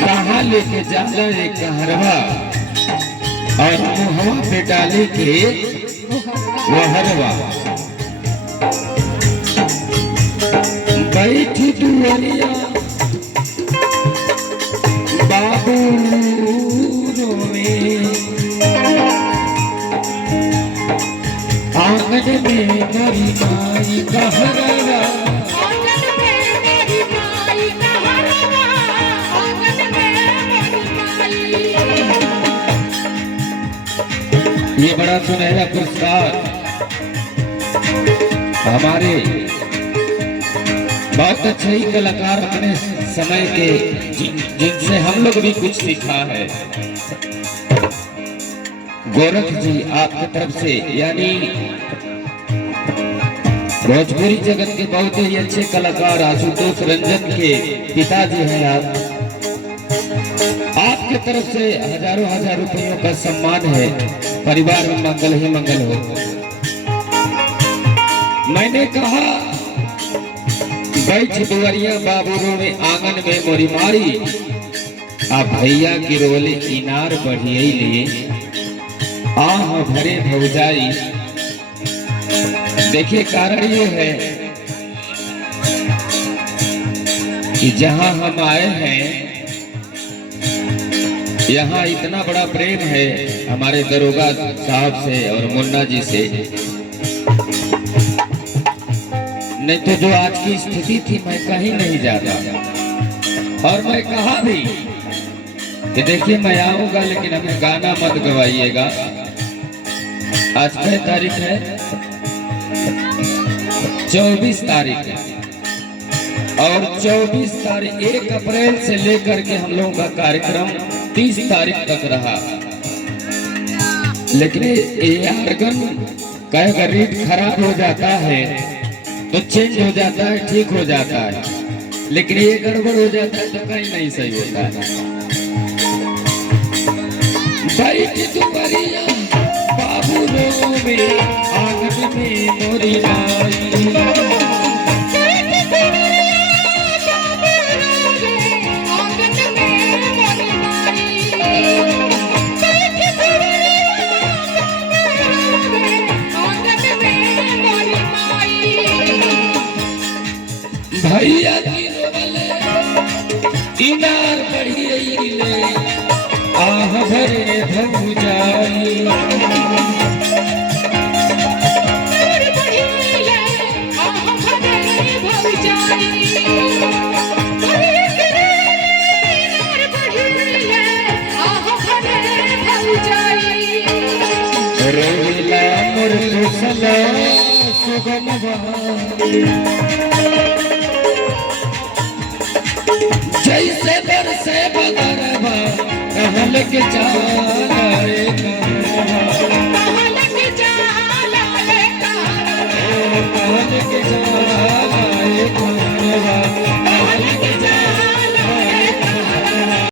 कहाँ लेके जाला एक कहरवा और मुहवा पे डाले के वहरवा। बैठी दुआरिया बाबू रोवे, आंगन में मेरी माई कहरवा। ये बड़ा सुनहरा पुरस्कार हमारे बहुत अच्छे ही कलाकार अपने समय के जिनसे हम लोग भी कुछ सीखा है। गोरख जी आपकी तरफ से, यानी भोजपुरी जगत के बहुत ही अच्छे कलाकार आशुतोष रंजन के पिताजी हैं आप। आपके तरफ से हजारों हजार रुपयों का सम्मान है। परिवार में मंगल ही मंगल हो। मैंने कहा बैठ दुआरिया बाबू रोवे, आंगन में मोरी मारी, आ भैया की रोले इनार बढ़िए लिए, आह भरे भौजाई। देखिए कारण ये है कि जहां हम आए हैं यहाँ इतना बड़ा प्रेम है हमारे दरोगा साहब से और मुन्ना जी से। नहीं तो जो आज की स्थिति थी मैं कहीं नहीं जाता। और मैं कहा भी कि देखिए मैं आऊंगा लेकिन हमें गाना मत गवाइएगा। आज क्या तारीख है? 24 तारीख है। और 24 तारीख 1 अप्रैल से लेकर के हम लोगों का कार्यक्रम 30 तारीख तक रहा। लेकिन ये आर्गन का रीड खराब हो जाता है तो चेंज हो जाता है, ठीक हो जाता है, लेकिन ये गड़बड़ हो जाता है तो कहीं नहीं सही होता है। बैठ दुआरिया बाबू रोवे, आंगन में मोरी माई। भैया की रोले इनार बढ़िए, आह भरे भौजाई। रोला मुरसला सुगम जैसे बरसे बदरवा, कहाँ लेके जाला रे कहाँ लेके जाला।